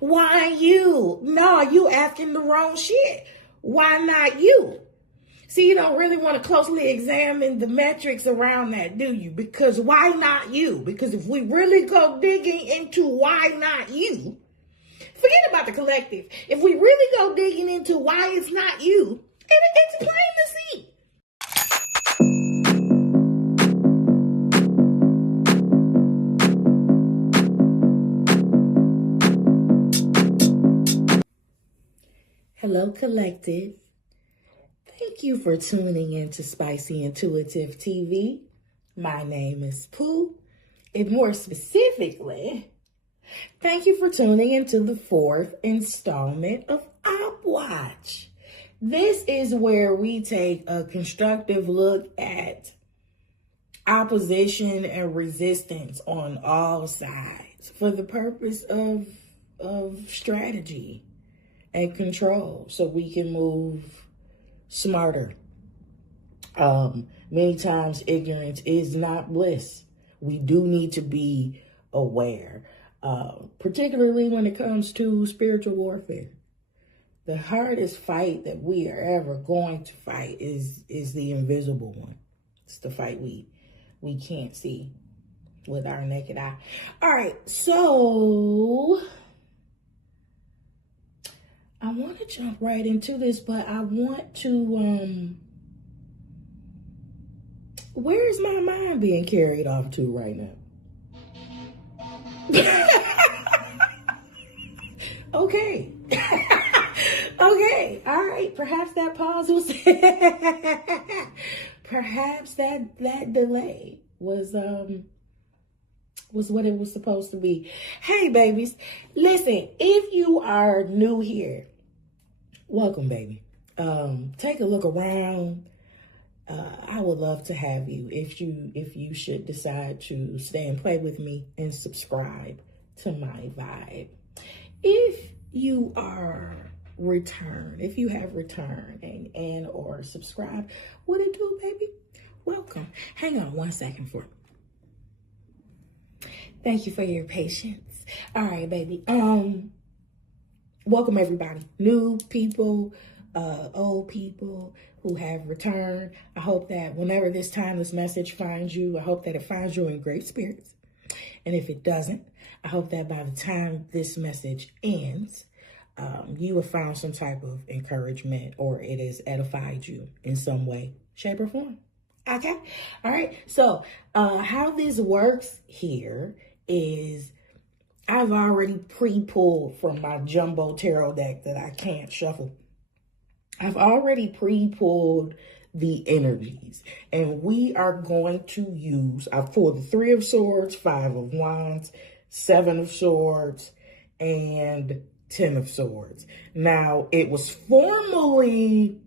Why you? No, you asking the wrong shit. Why not you? See, you don't really want to closely examine the metrics around that, do you? Because why not you? Because if we really go digging into why not you, forget about the collective. If we really go digging into why it's not you, it's plain to see. Hello, collective. Thank you for tuning in to Spicy Intuitive TV. My name is Pooh, and more specifically, thank you for tuning into the 4th installment of Opp Watch. This is where we take a constructive look at opposition and resistance on all sides for the purpose of strategy and control, so we can move smarter. Many times ignorance is not bliss. We do need to be aware, particularly when it comes to spiritual warfare. The hardest fight that we are ever going to fight is the invisible one. It's the fight we can't see with our naked eye. All right, so I want to jump right into this, but I want to, where is my mind being carried off to right now? Okay. Okay. All right. Perhaps that pause was, perhaps that delay was what it was supposed to be. Hey, babies, listen, if you are new here, welcome, baby. Take a look around. I would love to have you if you should decide to stay and play with me and subscribe to my vibe. If you are returned, if you have returned and or subscribed, what it do, baby? Welcome. Hang on one second for me. Thank you for your patience. All right, baby. Welcome everybody. New people, old people who have returned. I hope that whenever this message finds you, I hope that it finds you in great spirits. And if it doesn't, I hope that by the time this message ends, you have found some type of encouragement or it has edified you in some way, shape, or form. Okay? All right. So how this works here is I've already pre-pulled from my jumbo tarot deck that I can't shuffle. I've already pre-pulled the energies, and we are going to use, I pulled the 3 of Swords, 5 of Wands, 7 of Swords, and 10 of Swords. Now, it was formerly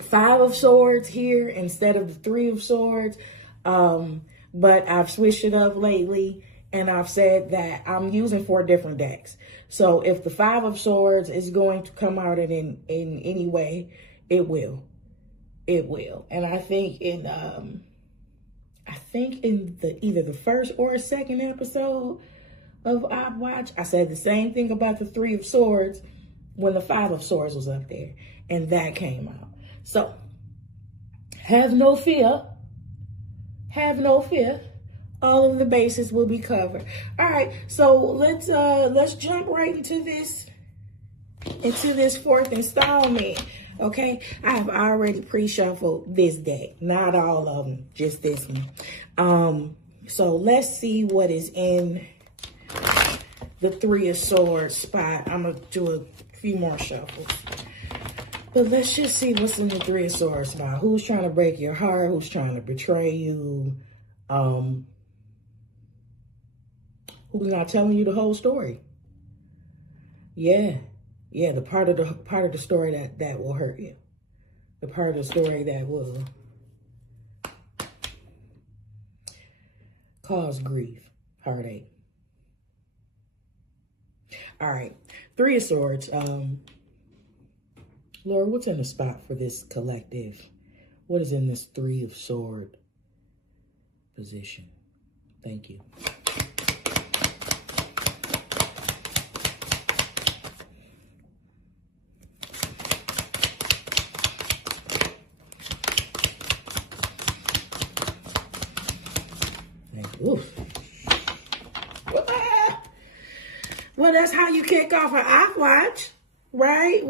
5 of Swords here instead of the 3 of Swords, but I've switched it up lately, and I've said that I'm using 4 different decks. So if the 5 of Swords is going to come out in any way, it will. It will. And I think in either the first or second episode of Opp Watch, I said the same thing about the 3 of Swords when the 5 of Swords was up there, and that came out. So have no fear. Have no fear. All of the bases will be covered. All right, so let's jump right into this 4th installment. Okay, I have already pre-shuffled this deck, not all of them, just this one. So let's see what is in the 3 of Swords spot. I'm gonna do a few more shuffles, but let's just see what's in the 3 of Swords spot. Who's trying to break your heart? Who's trying to betray you? Who's not telling you the whole story? Yeah, the part of the story that will hurt you. The part of the story that will cause grief, heartache. All right, 3 of Swords. Lord, what's in the spot for this collective? What is in this 3 of Swords position? Thank you. Oof. Well, that's how you kick off an Opp Watch, right?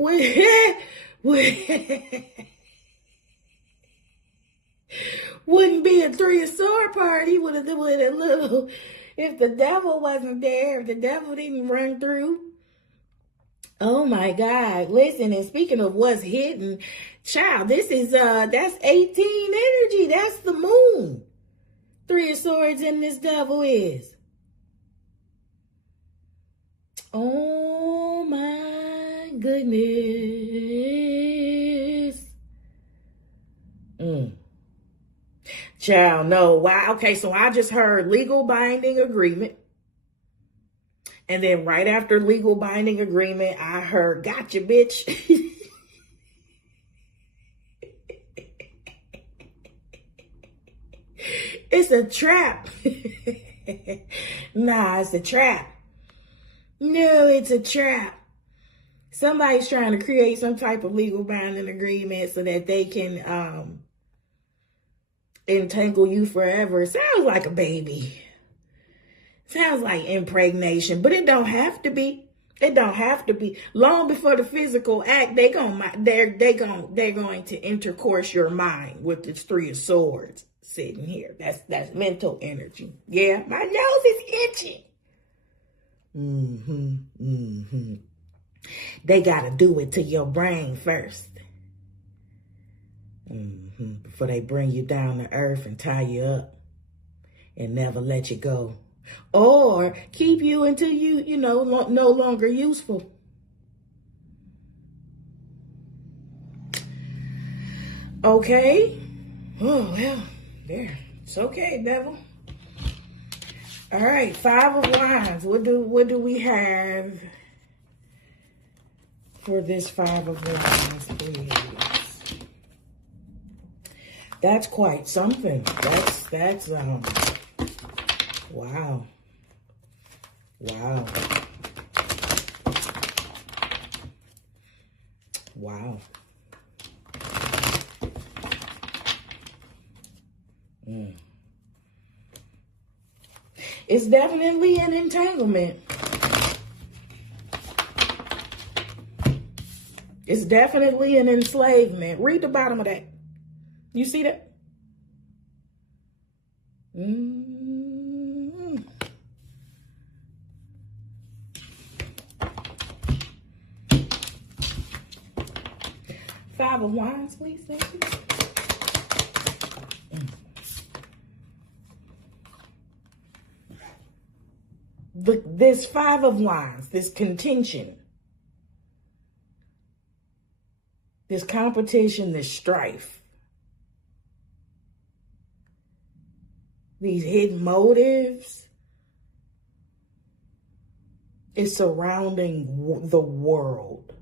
Wouldn't be a three of sword party with a little, if the devil wasn't there, if the devil didn't run through. Oh my God. Listen, and speaking of what's hidden, child, this is, that's 18 energy. That's the moon. Three of swords and this devil is. Oh my goodness. Child, no. Why? Okay, so I just heard legal binding agreement. And then right after legal binding agreement, I heard, gotcha, bitch. It's a trap. Nah, it's a trap. No, it's a trap. Somebody's trying to create some type of legal binding agreement so that they can entangle you forever. It sounds like a baby. Sounds like impregnation, but it don't have to be. It don't have to be. Long before the physical act, they're going to intercourse your mind with this three of swords sitting here. That's mental energy. Yeah, my nose is itching. They gotta do it to your brain first. Before they bring you down to earth and tie you up and never let you go. Or keep you until you know, no longer useful. Okay. Oh, well, there. It's okay, devil. All right, Five of Wands. What do we have for this Five of Wands, please? That's quite something. That's wow. Wow. Wow. It's definitely an entanglement. It's definitely an enslavement. Read the bottom of that. You see that? Five of Wands, please. Thank you. This Five of Wands, this contention, this competition, this strife, these hidden motives is surrounding the world.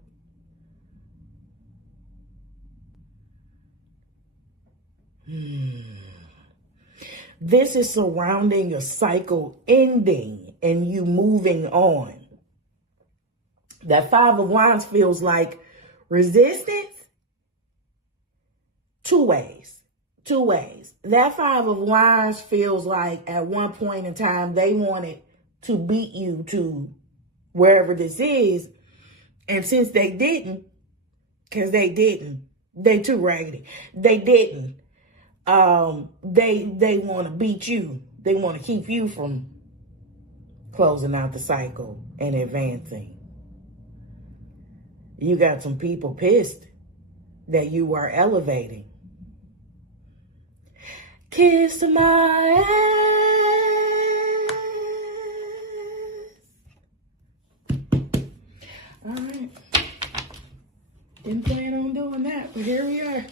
This is surrounding a cycle ending and you moving on. That Five of Wands feels like resistance. Two ways. That Five of Wands feels like at one point in time they wanted to beat you to wherever this is. And since they didn't, because they too raggedy. They didn't. They want to beat you. They want to keep you from closing out the cycle and advancing. You got some people pissed that you are elevating. Kiss my ass. All right. Didn't plan on doing that, but here we are.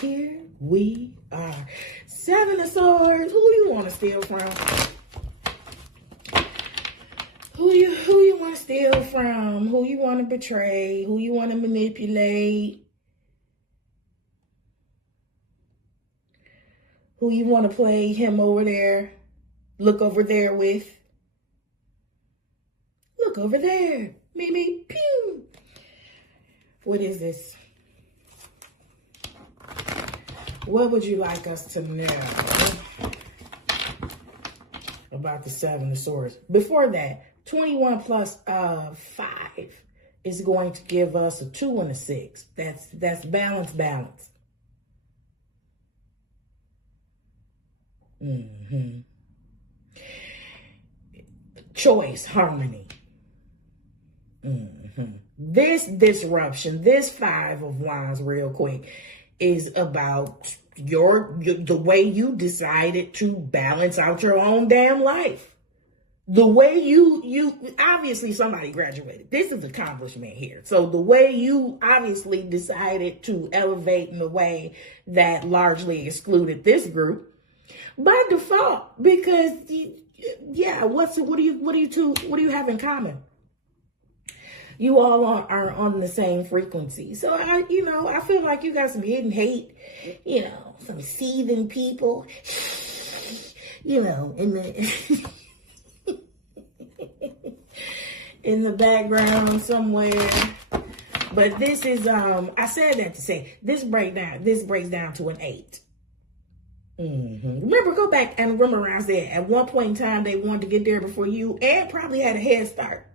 Here we are. Seven of Swords. Who you want to steal from? Who you want to steal from? Who you want to betray? Who you want to manipulate? Who you want to play him over there? Look over there with? Look over there. Maybe. Pew. What is this? What would you like us to know about the Seven of Swords? Before that, 21 plus 5 is going to give us a 2 and a 6. That's balance. Choice, harmony. This disruption, this 5 of Wands real quick, is about the way you decided to balance out your own damn life. The way you obviously somebody graduated. This is accomplishment here. So the way you obviously decided to elevate in a way that largely excluded this group by default, because yeah, what do you have in common? You all are on the same frequency. So I feel like you got some hidden hate, some seething people, in the in the background somewhere. But this is I said that to say this breaks down to an 8. Remember, go back and remember I said at one point in time they wanted to get there before you and probably had a head start.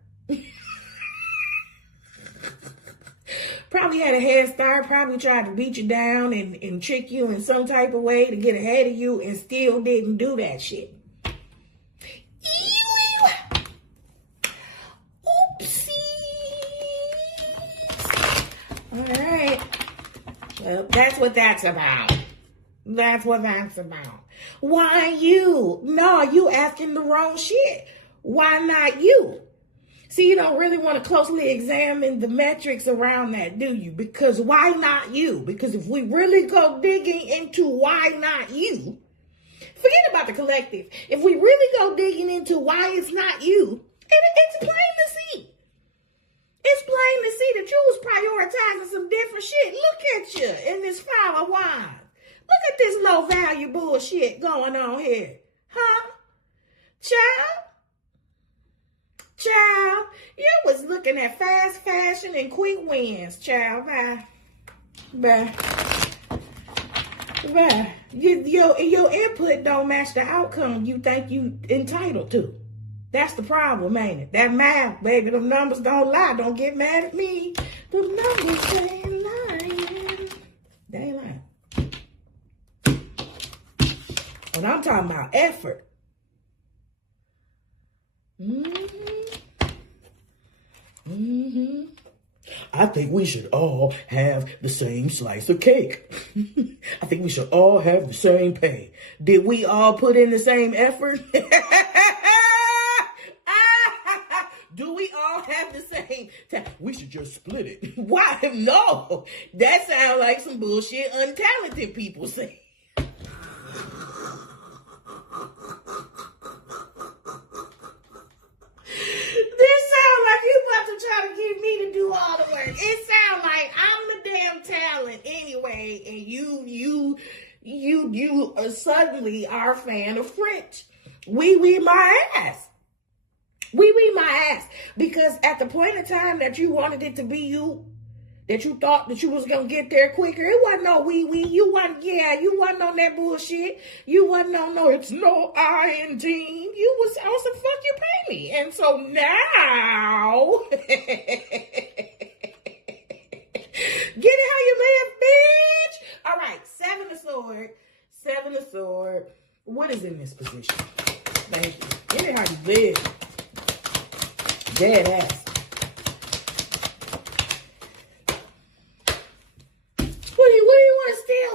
Probably tried to beat you down and trick you in some type of way to get ahead of you, and still didn't do that shit. Oopsies. All right. Well, that's what that's about. Why you? No, you asking the wrong shit. Why not you? See, you don't really want to closely examine the metrics around that, do you? Because why not you? Because if we really go digging into why not you, forget about the collective. If we really go digging into why it's not you, it's plain to see. It's plain to see that you was prioritizing some different shit. Look at you in this 5 of Wands. Look at this low value bullshit going on here. Huh? Child, you was looking at fast fashion and quick wins, child. Bye. Your input don't match the outcome you think you entitled to. That's the problem, ain't it? That math, baby, them numbers don't lie. Don't get mad at me. The numbers ain't lying. They ain't lying. When I'm talking about effort. I think we should all have the same slice of cake. I think we should all have the same pay. Did we all put in the same effort? Do we all have the same time? We should just split it. Why? No. That sounds like some bullshit untalented people say. Try to get me to do all the work. It sounds like I'm the damn talent anyway, and you suddenly are a fan of French. Oui, my ass. Oui, my ass. Because at the point in time that you wanted it to be you, that you thought that you was gonna get there quicker, it wasn't no we. You wasn't on that bullshit. You wasn't on no it's no I in team. You was on some fuck you pay me. And so now get it how you live, bitch. All right, 7 of sword. What is in this position? Thank you. Get it how you live. Dead ass.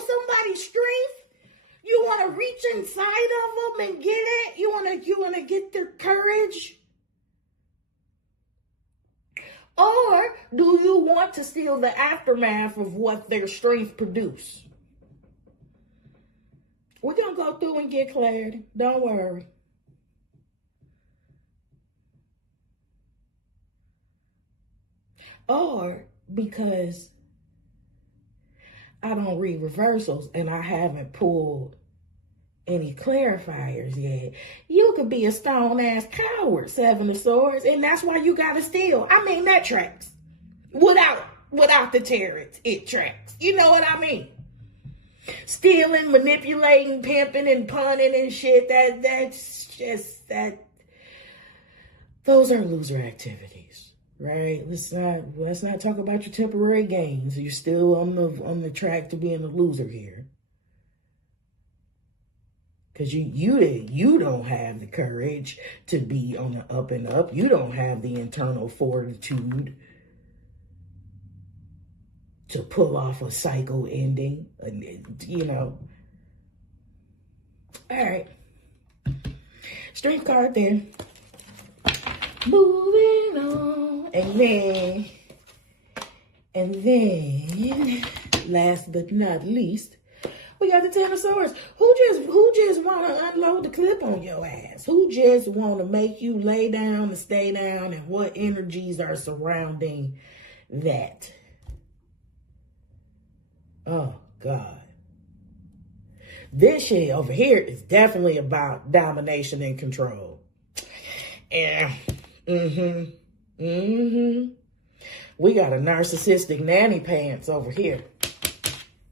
Somebody's strength. You want to reach inside of them and get it. You want to get their courage. Or do you want to steal the aftermath of what their strength produced? We're gonna go through and get clarity. Don't worry. Or because I don't read reversals and I haven't pulled any clarifiers yet. You could be a stone-ass coward, 7 of Swords, and that's why you gotta steal. I mean, that tracks. Without the terrors, it tracks. You know what I mean? Stealing, manipulating, pimping, and punning and shit. That's just that. Those are loser activities, right? Let's not talk about your temporary gains. You're still on the track to being a loser here. Because you don't have the courage to be on the up and up. You don't have the internal fortitude to pull off a cycle ending, you know. All right. Strength card there. Moving on. And then, last but not least, we got the Ten of Swords. Who just want to unload the clip on your ass? Who just want to make you lay down and stay down? And what energies are surrounding that? Oh, God. This shit over here is definitely about domination and control. Yeah. We got a narcissistic nanny pants over here.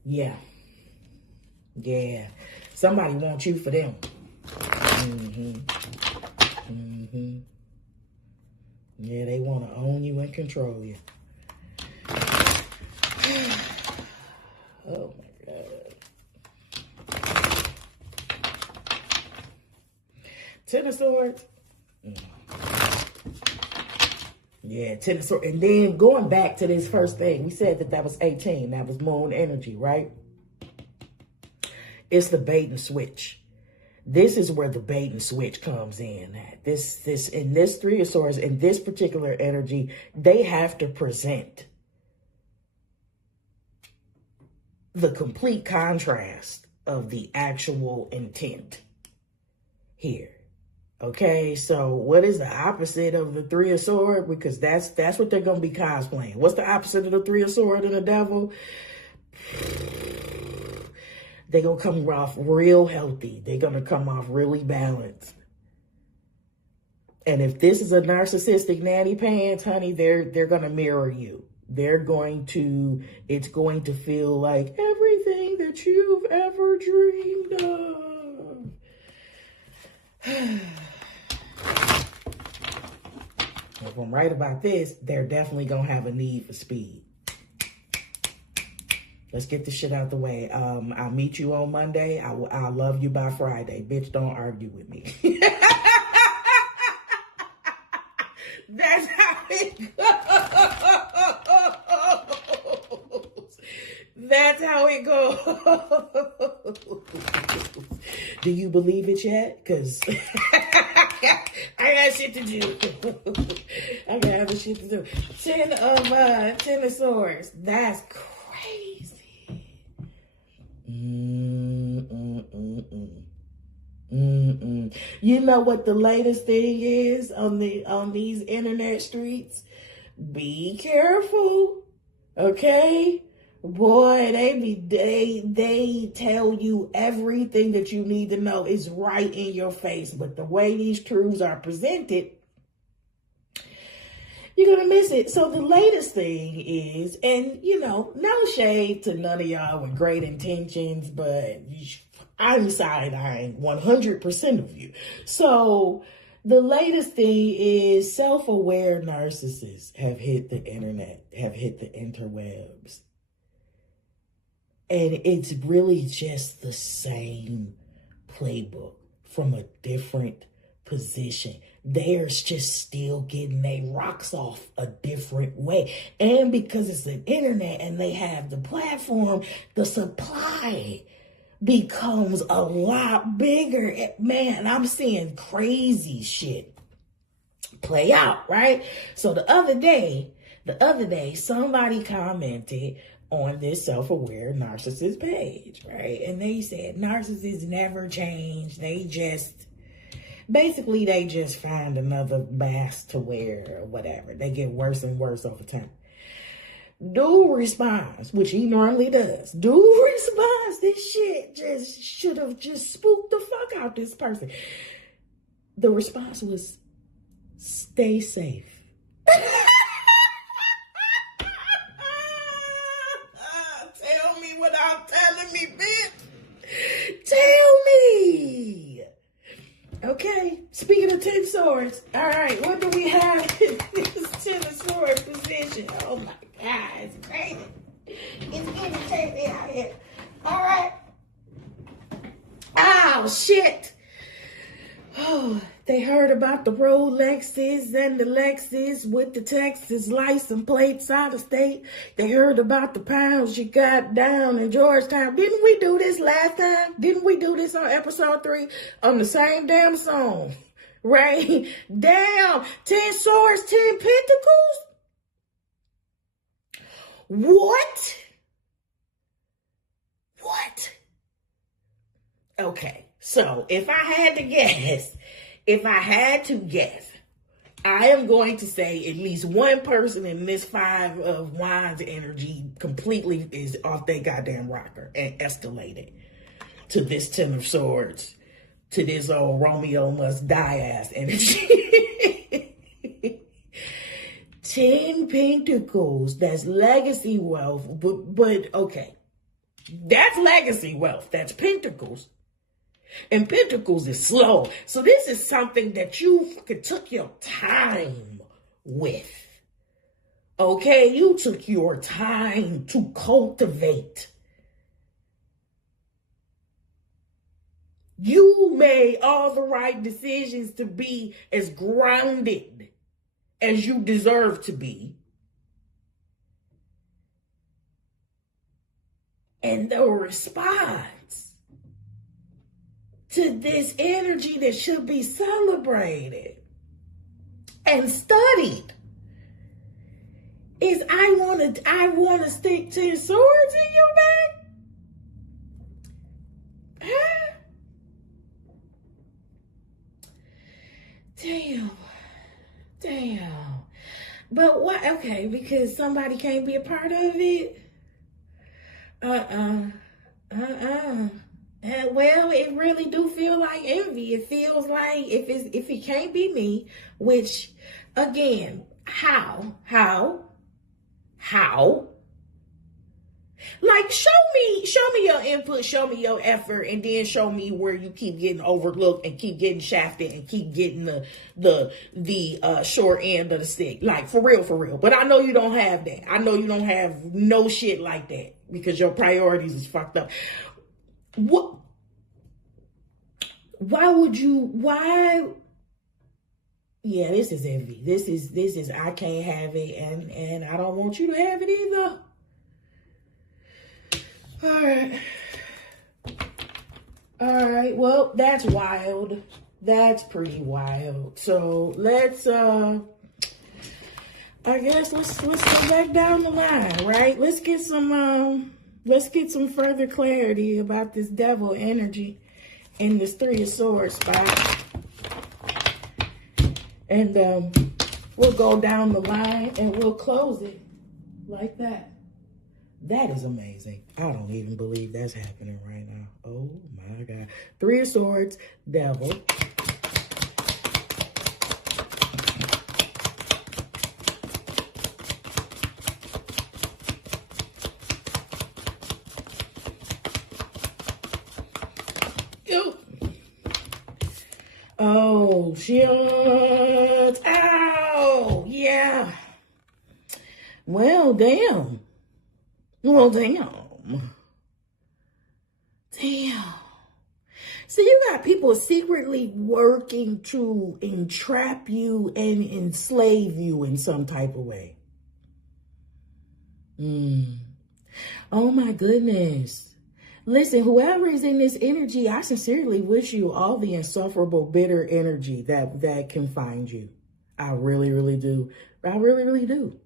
Yeah. Yeah. Somebody wants you for them. Yeah, they want to own you and control you. Oh, my God. Ten of Swords. Yeah, Ten of Swords. And then going back to this first thing, we said that was 18. That was moon energy, right? It's the bait and switch. This is where the bait and switch comes in. In this Three of Swords, in this particular energy, they have to present the complete contrast of the actual intent here. Okay, so what is the opposite of the Three of Swords? Because that's what they're going to be cosplaying. What's the opposite of the Three of Swords and the devil? They're going to come off real healthy. They're going to come off really balanced. And if this is a narcissistic nanny pants, honey, they're going to mirror you. It's going to feel like everything that you've ever dreamed of. If I'm right about this, they're definitely going to have a need for speed. Let's get this shit out the way. I'll meet you on Monday. I'll love you by Friday. Bitch, don't argue with me. That's how it goes. That's how it goes. Do you believe it yet? Because I got shit to do. I got other shit to do. Ten of Swords. That's crazy. You know what the latest thing is on these internet streets? Be careful, okay? Boy, they tell you everything that you need to know is right in your face, but the way these truths are presented, you're going to miss it. So the latest thing is, and no shade to none of y'all with great intentions, but I'm side-eyeing 100% of you. So the latest thing is self-aware narcissists have hit the internet, have hit the interwebs. And it's really just the same playbook from a different position. Theirs just still getting their rocks off a different way. And because it's the internet and they have the platform, the supply becomes a lot bigger. Man, I'm seeing crazy shit play out, right? So the other day, somebody commented on this self-aware narcissist page, right? And they said narcissists never change. They just find another mask to wear or whatever. They get worse and worse over time. Dude responds, which he normally does. Dude responds, this shit just should have just spooked the fuck out this person. The response was, stay safe. Tell me without telling me, bitch. Tell me. Okay, speaking of 10 swords, all right, what do we have in this 10 of swords position? Oh my God, it's crazy. It's getting crazy out here. All right. Oh, shit. Oh, they heard about the Rolexes and the Lexus with the Texas license plates out of state. They heard about the pounds you got down in Georgetown. Didn't we do this last time? Didn't we do this on episode 3 on the same damn song? Right? Damn. 10 swords, 10 pentacles? What? What? Okay. So if I had to guess, I am going to say at least one person in this 5 of Wands energy completely is off their goddamn rocker and escalated to this 10 of swords, to this old Romeo must die ass energy. 10 pentacles, that's legacy wealth, but okay. That's legacy wealth, that's pentacles. And pentacles is slow. So this is something that you fucking took your time with. Okay? You took your time to cultivate. You made all the right decisions to be as grounded as you deserve to be. And the response to this energy that should be celebrated and studied is I want to stick 10 swords in your back? Huh? Damn. But what? Okay, because somebody can't be a part of it? Well, it really do feel like envy. It feels like if it can't be me, which again, how? Like show me your input, show me your effort, and then show me where you keep getting overlooked and keep getting shafted and keep getting the short end of the stick. Like for real. But I know you don't have that. I know you don't have no shit like that because your priorities is fucked up. What? Why? Yeah, this is envy. This is I can't have it, and I don't want you to have it either. All right. Well, that's wild. That's pretty wild. So let's I guess let's go back down the line, right? Let's get some further clarity about this devil energy in this 3 of swords spot. And we'll go down the line and we'll close it like that. That is amazing. I don't even believe that's happening right now. Oh my God. 3 of swords, devil. Oh, shit. Ow. Yeah. Well, damn. So you got people secretly working to entrap you and enslave you in some type of way. Oh my goodness. Listen, whoever is in this energy, I sincerely wish you all the insufferable, bitter energy that can find you. I really, really do. I really, really do.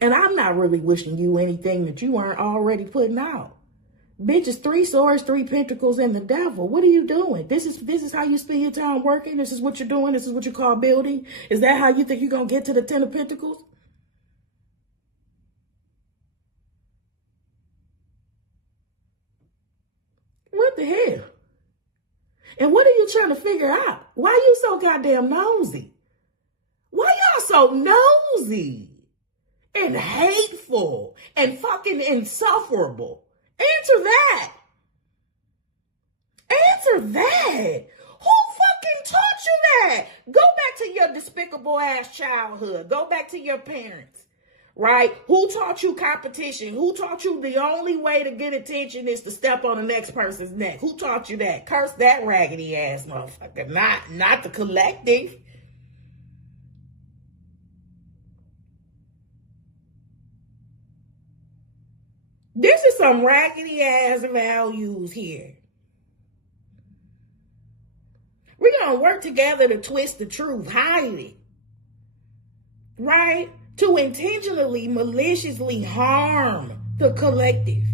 And I'm not really wishing you anything that you aren't already putting out. Bitch, it's 3 swords, 3 pentacles, and the devil. What are you doing? This is how you spend your time working? This is what you're doing? This is what you call building? Is that how you think you're going to get to the 10 of pentacles? What the hell? And what are you trying to figure out? Why you so goddamn nosy? Why y'all so nosy and hateful and fucking insufferable? Answer that. Answer that. Who fucking taught you that? Go back to your despicable ass childhood. Go back to your parents. Right? Who taught you competition? Who taught you the only way to get attention is to step on the next person's neck? Who taught you that? Curse that raggedy ass motherfucker. Not the collective. This is some raggedy ass values here. We're going to work together to twist the truth, hide it. Right? To intentionally, maliciously harm the collective.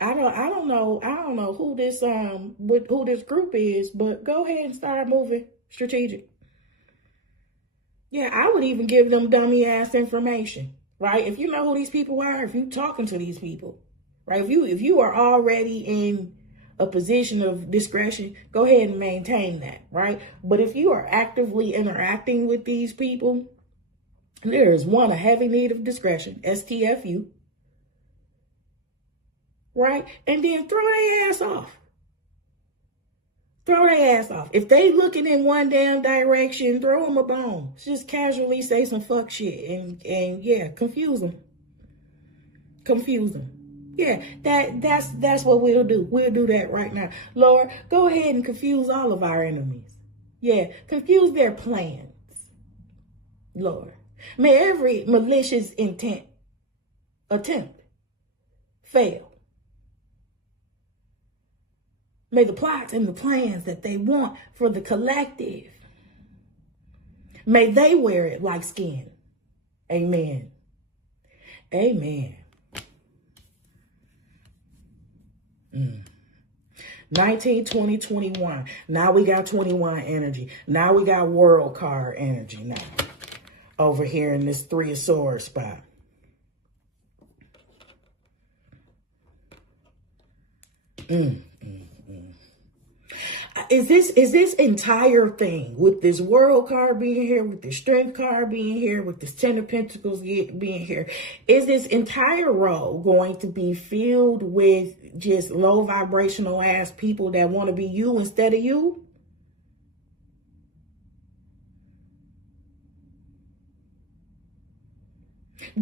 I don't know who this group is, but go ahead and start moving strategic. Yeah, I would even give them dummy ass information, right? If you know who these people are, if you talking to these people, right? If you are already in a position of discretion, go ahead and maintain that, right? But if you are actively interacting with these people, there is one, a heavy need of discretion, STFU, right? And then throw their ass off. Throw their ass off. If they looking in one damn direction, throw them a bone. Just casually say some fuck shit and yeah, confuse them. Confuse them. Yeah, that's what we'll do. We'll do that right now. Lord, go ahead and confuse all of our enemies. Yeah, confuse their plans. Lord, may every malicious attempt fail. May the plots and the plans that they want for the collective, may they wear it like skin. Amen. Amen. 19, 20, 21. Now we got 21 energy. Now we got world card energy now. Over here in this 3 of Swords spot. Is this entire thing with this world card being here, with the strength card being here, with this 10 of Pentacles being here, is this entire row going to be filled with just low vibrational ass people that want to be you instead of you?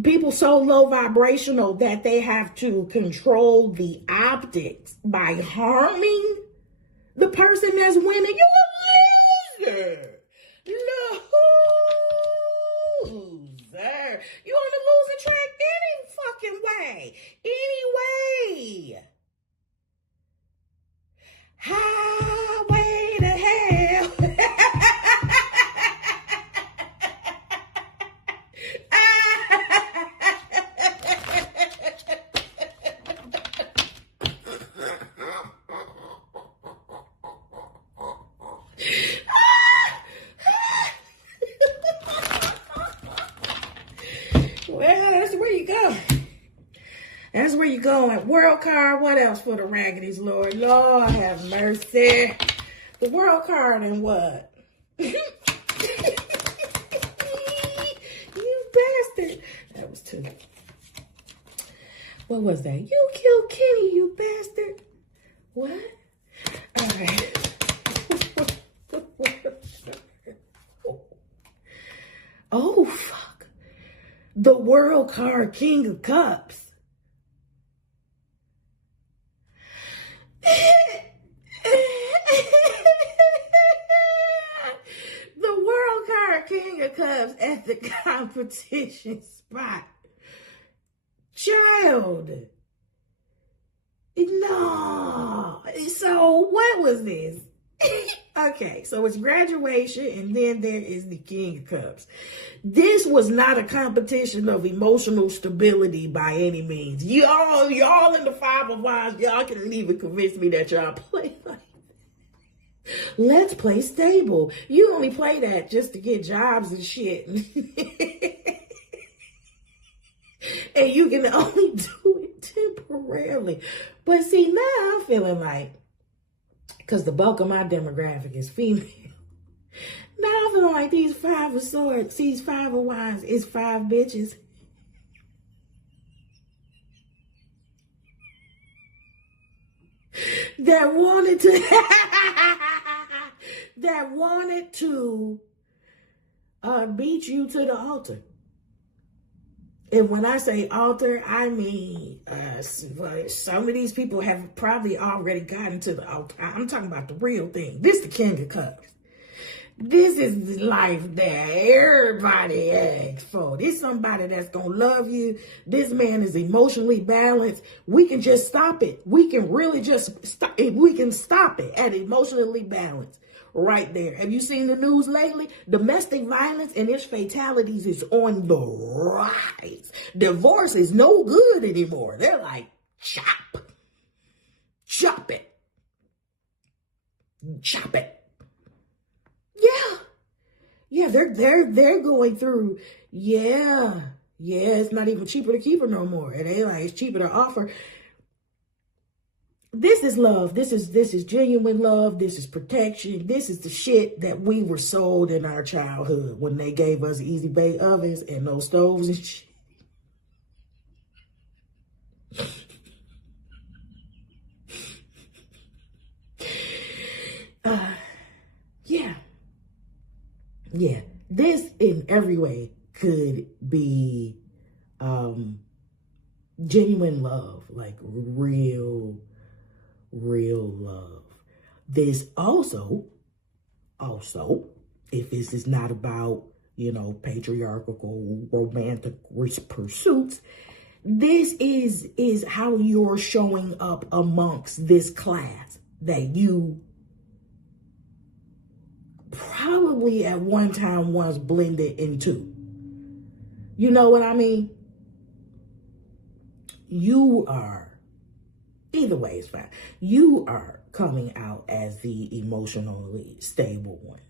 People so low vibrational that they have to control the optics by harming the person that's winning. You a loser. Loser. You on the losing track any fucking way. Anyway. Highway to hell. Well, that's where you go. That's where you go. World card, what else for the raggities, Lord? Lord have mercy. The world card and what? You bastard. That was 2. What was that? You killed Kenny, you bastard. What? All right. Oh, fuck. The world card, King of Cups. The world card, King of Cups at the competition spot. Child. No. So what was this? Okay, so it's graduation and then there is the King of Cups. This was not a competition of emotional stability by any means. Y'all in the 5 of Wands, y'all couldn't even convince me that y'all play like that. Let's play stable. You only play that just to get jobs and shit. And you can only do it temporarily. But see, now I'm feeling like, because the bulk of my demographic is female, Now I feel like these 5 of swords, these 5 of wands is 5 bitches. That wanted to that wanted to beat you to the altar. And when I say altar, I mean some of these people have probably already gotten to the altar. I'm talking about the real thing. This is the King of Cups. This is the life that everybody asks for. This is somebody that's going to love you. This man is emotionally balanced. We can just stop it. We can really just stop it. We can stop it at emotionally balanced right there. Have you seen the news lately? Domestic violence and its fatalities is on the rise. Divorce is no good anymore. They're like, chop it. Chop it. Yeah, they're going through, yeah, it's not even cheaper to keep her no more. And they like, it's cheaper to offer. This is love. This is genuine love. This is protection. This is the shit that we were sold in our childhood when they gave us easy bake ovens and those stoves and shit. Yeah, this in every way could be genuine love, like real love. This also, if this is not about, patriarchal romantic pursuits, this is how you're showing up amongst this class that you probably at one time once blended into. You know what I mean? You are, either way is fine. You are coming out as the emotionally stable one,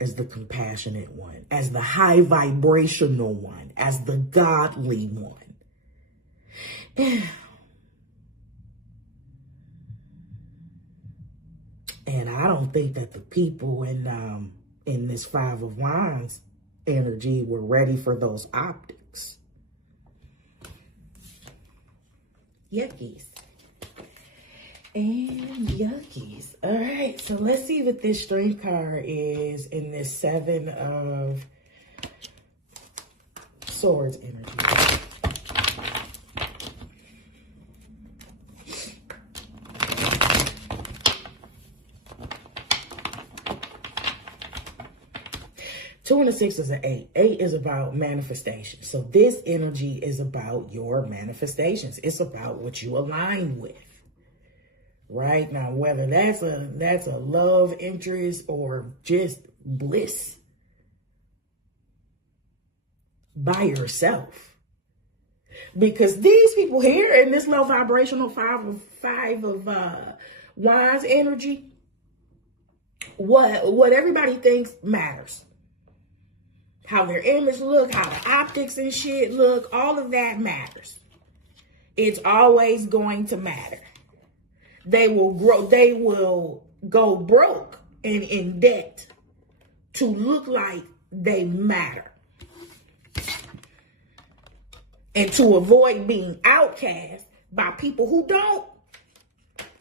as the compassionate one, as the high vibrational one, as the godly one. And I don't think that the people in this 5 of Wands energy were ready for those optics. Yuckies. And yuckies. All right, so let's see what this strength card is in this 7 of Swords energy. Two and a 6 is an 8. 8 is about manifestation. So this energy is about your manifestations. It's about what you align with. Right? Now, whether that's a love interest or just bliss by yourself. Because these people here in this low vibrational 5 of Wands energy, what everybody thinks matters. How their image look, how the optics and shit look, all of that matters. It's always going to matter. They will go broke and in debt to look like they matter. And to avoid being outcast by people who don't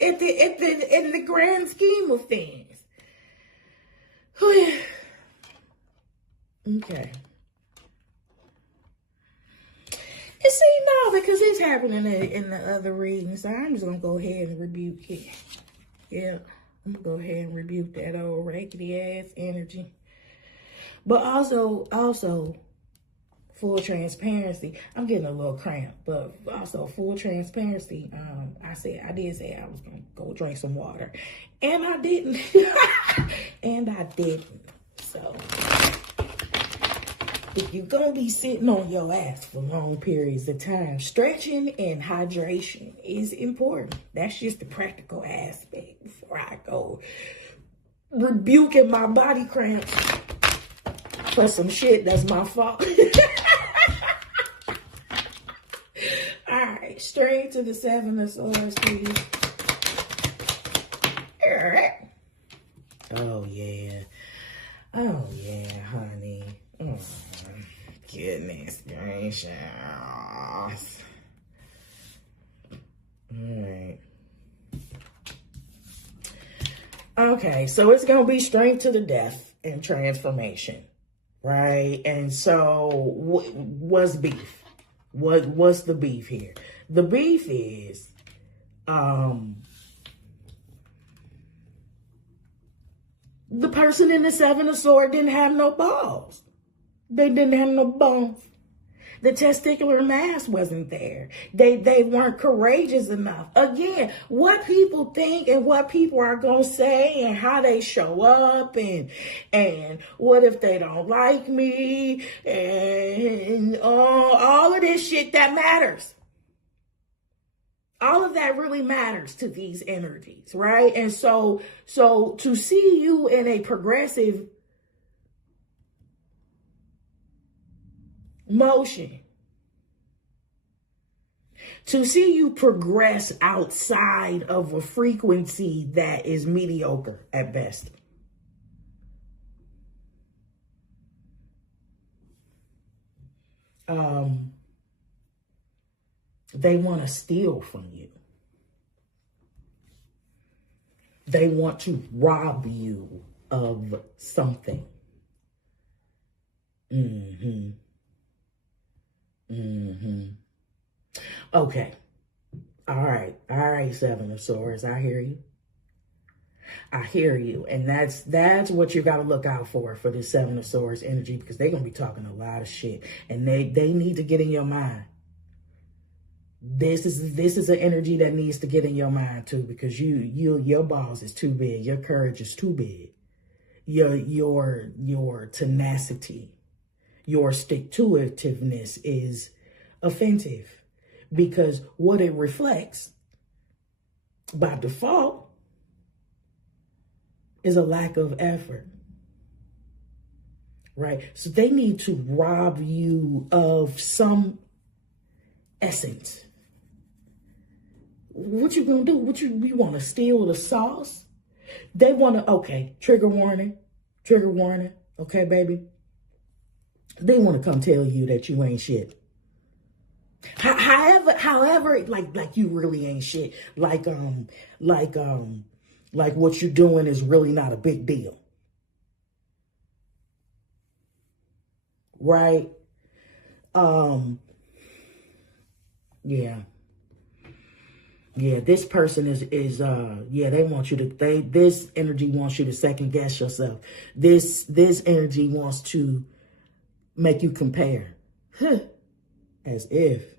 in the grand scheme of things. Okay. And see, no, because it's happening in the other readings. So I'm just going to go ahead and rebuke it. Yeah, I'm going to go ahead and rebuke that old raggedy ass energy. But also, full transparency. I'm getting a little cramp, but also full transparency. I did say I was going to go drink some water. And I didn't. And I didn't. So if you're going to be sitting on your ass for long periods of time, stretching and hydration is important. That's just the practical aspect before I go rebuking my body cramps for some shit that's my fault. All right, straight to the 7 of Swords, please. Oh, yeah. Oh, yeah, honey. Oh, goodness gracious. All right. Okay, so it's going to be strength to the death and transformation, right? And so what's beef? What's the beef here? The beef is the person in the Seven of Swords didn't have no balls. They didn't have no bones. The testicular mass wasn't there. They weren't courageous enough. Again, what people think and what people are going to say and how they show up and what if they don't like me and all of this shit that matters. All of that really matters to these energies, right? And so to see you in a progressive motion, to see you progress outside of a frequency that is mediocre at best. They want to steal from you. They want to rob you of something. Okay. All right, Seven of Swords. I hear you. And that's what you got to look out for this Seven of Swords energy, because they're going to be talking a lot of shit and they need to get in your mind. This is an energy that needs to get in your mind too, because your balls is too big. Your courage is too big. Your tenacity, your stick-to-itiveness is offensive, because what it reflects by default is a lack of effort, right? So they need to rob you of some essence. What you gonna do? You want to steal the sauce? They want to, okay, trigger warning, okay, baby? They want to come tell you that you ain't shit. However, like you really ain't shit. Like what you're doing is really not a big deal. Right? Yeah, this person is they want you to, this energy wants you to second guess yourself. This energy wants to make you compare. As if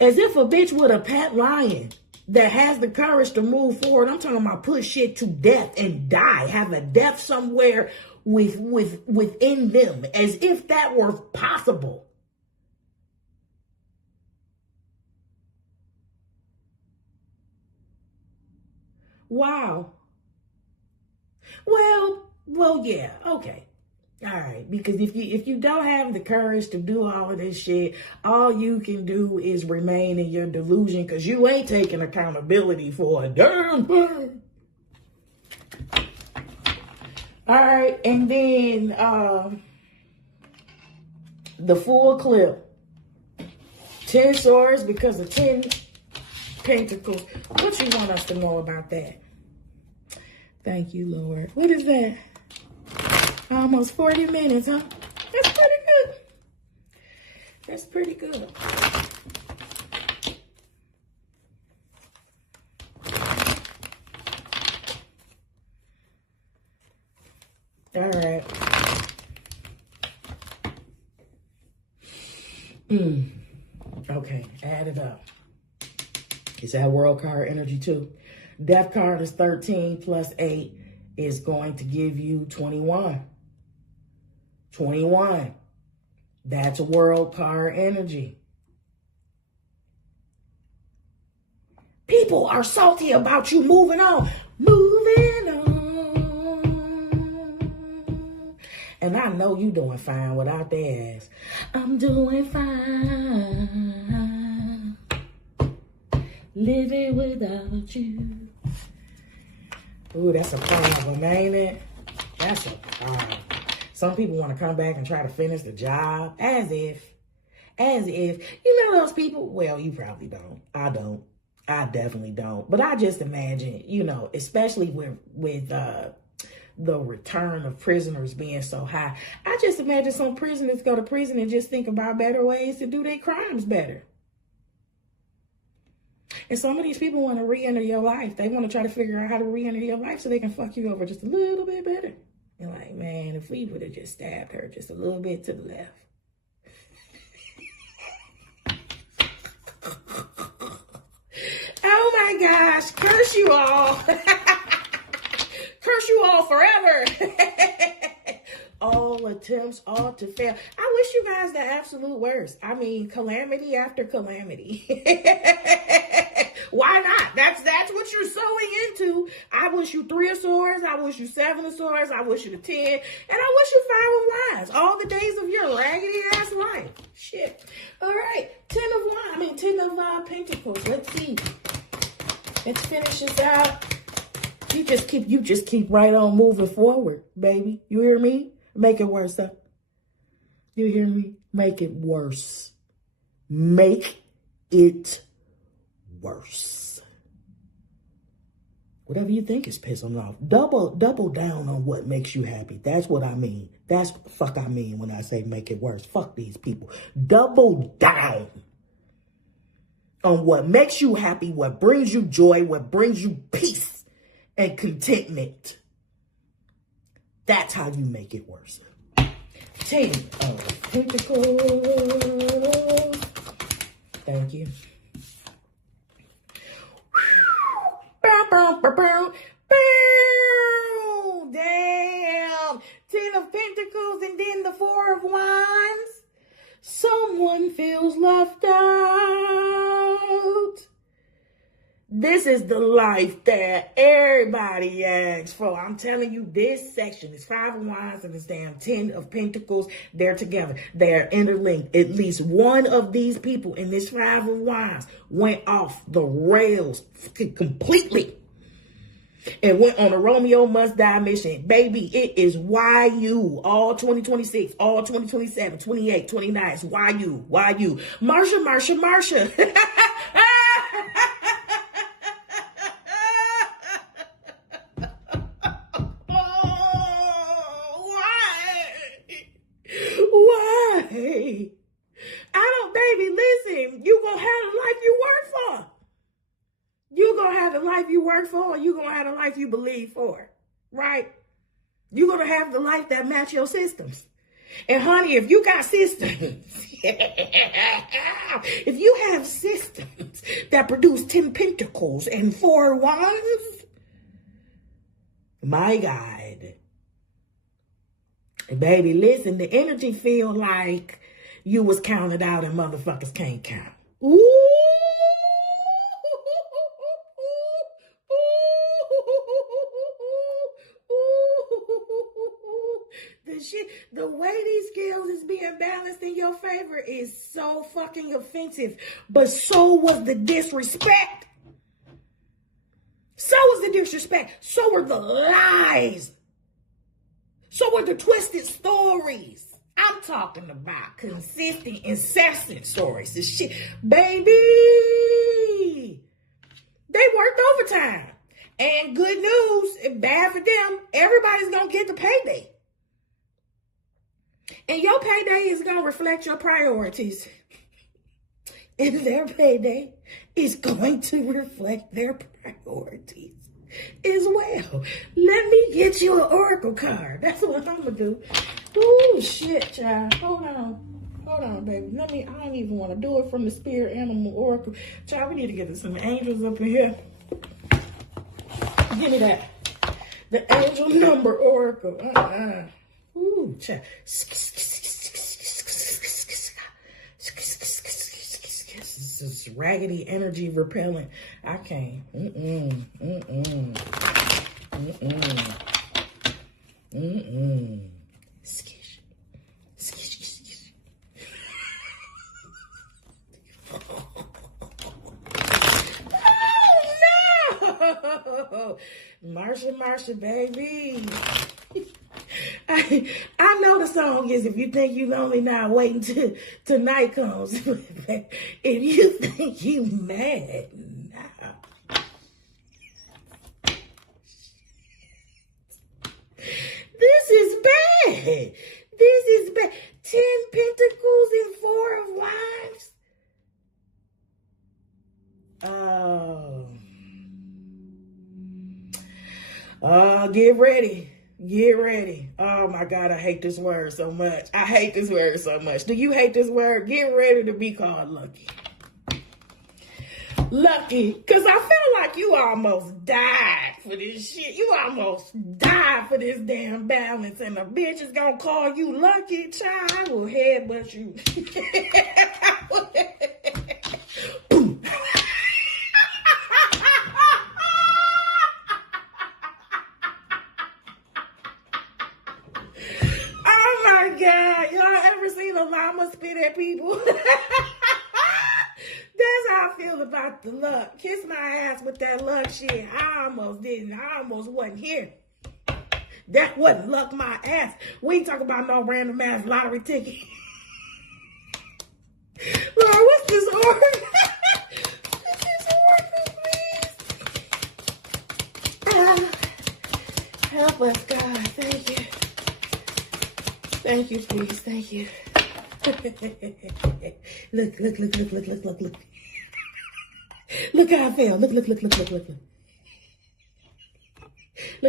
a bitch with a pet lion that has the courage to move forward. I'm talking about put shit to death and die, have a death somewhere within them, as if that were possible. Wow. Well, yeah, okay. All right, because if you don't have the courage to do all of this shit, all you can do is remain in your delusion, because you ain't taking accountability for a damn thing. All right, and then the full clip. 10 swords because of 10 pentacles. What you want us to know about that? Thank you, Lord. What is that? Almost 40 minutes, huh? That's pretty good. That's pretty good. All right. Okay, add it up. It's that world card energy too. Death card is 13 plus 8 is going to give you 21. 21. That's world card energy. People are salty about you moving on. Moving on. And I know you doing fine without their ass. I'm doing fine. Living without you. Ooh, that's a problem, ain't it? That's a some people want to come back and try to finish the job as if, you know those people. Well, you probably don't. I don't. I definitely don't. But I just imagine, you know, especially with the return of prisoners being so high, I just imagine some prisoners go to prison and just think about better ways to do their crimes better. And some of these people want to re-enter your life. They want to try to figure out how to re-enter your life so they can fuck you over just a little bit better. And like, man, if we would have just stabbed her just a little bit to the left. Oh my gosh, curse you all. Curse you all forever. All attempts ought to fail. I wish you guys the absolute worst. I mean, calamity after calamity. Why not? That's what you're sowing into. I wish you 3 of swords. I wish you 7 of swords. I wish you the 10. And I wish you 5 of wands. All the days of your raggedy ass life. Shit. All right. 10 of pentacles. Let's see. Let's finish this out. You just keep right on moving forward, baby. You hear me? Make it worse, huh? You hear me? Make it worse. Make it worse. Whatever you think is pissing off, double down on what makes you happy. That's what I mean. That's what the fuck I mean when I say make it worse. Fuck these people. Double down on what makes you happy, what brings you joy, what brings you peace and contentment. That's how you make it worse. 10 of Pentacles. Thank you. Damn. 10 of Pentacles and then the 4 of Wands. Someone feels left out. This is the life that everybody asks for. I'm telling you, this section is 5 of Wands and this damn 10 of Pentacles. They're together. They're interlinked. At least one of these people in this 5 of Wands went off the rails completely and went on a Romeo must die mission. Baby, it is YU. All 2026, all 2027, 28, 29. It's YU. Marsha. Why? Baby, listen, you gonna have the life you work for. You gonna have the life you work for, or you gonna have the life you believe for, right? You gonna have the life that match your systems. And honey, if you got systems, if you have systems that produce 10 Pentacles and 4 Wands, my God. Baby, listen, the energy feel like you was counted out and motherfuckers can't count. Ooh. The way these scales is being balanced in your favor is so fucking offensive. But so was the disrespect. So was the disrespect. So were the lies. So were the twisted stories. I'm talking about consistent, incessant stories. This shit, baby. They worked overtime. And good news, bad for them, everybody's going to get the payday. And your payday is going to reflect your priorities. And their payday is going to reflect their priorities as well. Let me get you an oracle card. That's what I'm going to do. Ooh, shit, child. Hold on, baby. I don't even want to do it from the spirit animal oracle. Child, we need to get some angels up in here. Give me that. The angel number oracle. Ooh, child. This is raggedy energy repellent. I can't. Skish. Oh no! Marsha, baby. I know the song is "If You Think You Lonely Now, Waiting till Night Comes." If you think you mad now, this is bad. This is bad. 10 pentacles and 4 of wives. Get ready. Get ready. Oh my God, I hate this word so much. I hate this word so much. Do you hate this word? Get ready to be called lucky. Lucky, because I feel like you almost died for this shit. You almost died for this damn balance, and a bitch is gonna call you lucky. Child, I will headbutt you. Oh my God, y'all ever seen a llama spit at people? That's how I feel about the luck. Kiss my ass with that luck shit. I almost didn't. I almost wasn't here. That wasn't luck my ass. We ain't talking about no random ass lottery ticket. Lord, what's this order? What's this order, please? Help us, God. Thank you. Thank you, please. Thank you. Look. Look how I feel. Look. Look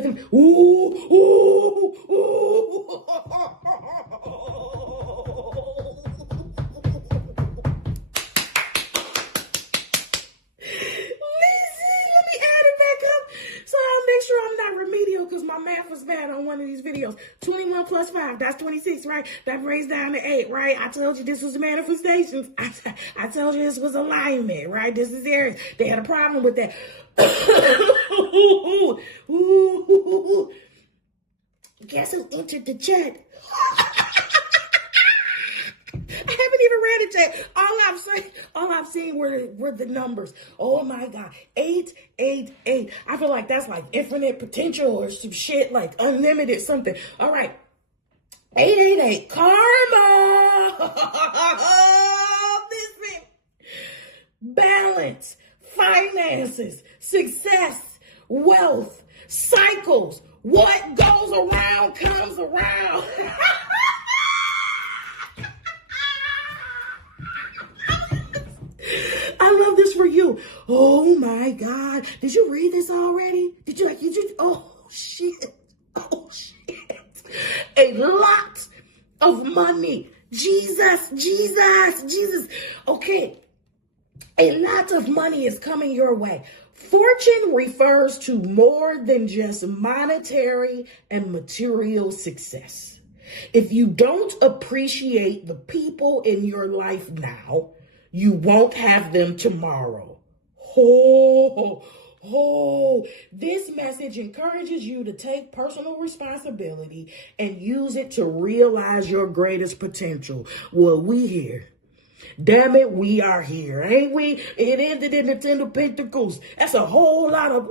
at me. Ooh. So I'll make sure I'm not remedial because my math was bad on one of these videos. 21 plus 5, that's 26, right? That brings down to 8, right? I told you this was manifestations. I told you this was alignment, right? This is Aries. They had a problem with that. Guess who entered the chat? I haven't even read it yet. All I've seen were the numbers. Oh my God. 888. I feel like that's like infinite potential or some shit, like unlimited something. All right. 888. Karma. Listen. Balance. Finances. Success. Wealth. Cycles. What goes around comes around. I love this for you. Oh my God. Did you read this already? Oh shit. A lot of money. Jesus. Okay. A lot of money is coming your way. Fortune refers to more than just monetary and material success. If you don't appreciate the people in your life now, you won't have them tomorrow. This message encourages you to take personal responsibility and use it to realize your greatest potential. Well, we here. Damn it, we are here, ain't we? It ended in the 10 of Pentacles. That's a whole lot of,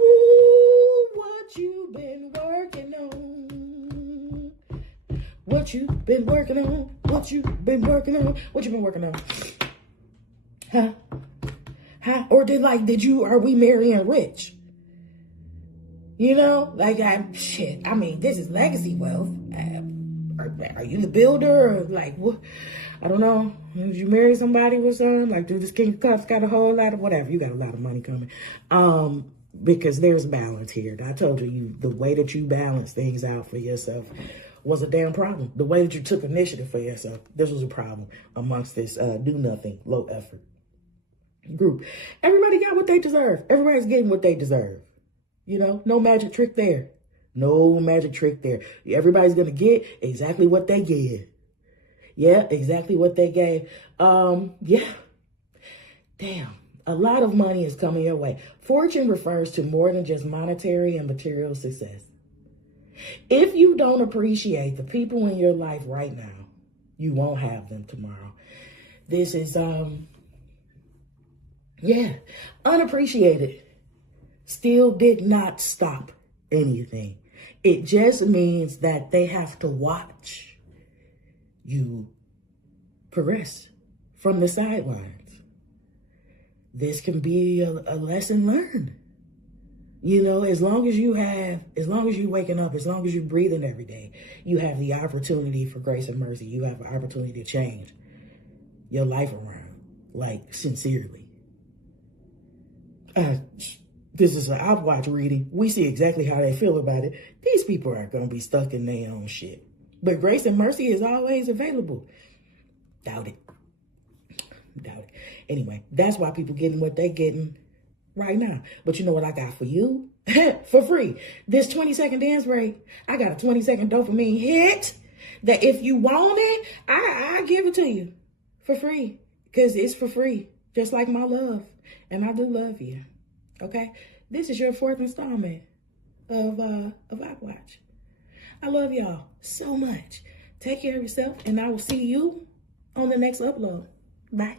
what you been working on. What you been working on. What you been working on. What you been working on. Huh? Or are we marrying rich? You know, I mean, this is legacy wealth. Are you the builder? Or like, what? I don't know. Did you marry somebody with something? Like, do this King of Cups got a whole lot of whatever? You got a lot of money coming. Because there's balance here. I told you, the way that you balance things out for yourself was a damn problem. The way that you took initiative for yourself, this was a problem amongst this do nothing, low effort group. Everybody got what they deserve. Everybody's getting what they deserve. You know, no magic trick there. No magic trick there. Everybody's going to get exactly what they get. Yeah, exactly what they gave. Yeah. Damn. A lot of money is coming your way. Fortune refers to more than just monetary and material success. If you don't appreciate the people in your life right now, you won't have them tomorrow. This is, unappreciated still did not stop anything. It just means that they have to watch you progress from the sidelines. This can be a lesson learned. You know, as long as you're waking up, as long as you're breathing every day, you have the opportunity for grace and mercy. You have an opportunity to change your life around, like, sincerely. This is an Opp Watch reading. We see exactly how they feel about it. These people are going to be stuck in their own shit. But grace and mercy is always available. Doubt it. Doubt it. Anyway, that's why people getting what they getting right now. But you know what I got for you? For free. This 20-second dance break. I got a 20-second dopamine hit that if you want it, I give it to you for free. Because it's for free. Just like my love. And I do love you. Okay? This is your 4th installment of Opp Watch. I love y'all so much. Take care of yourself, and I will see you on the next upload. Bye.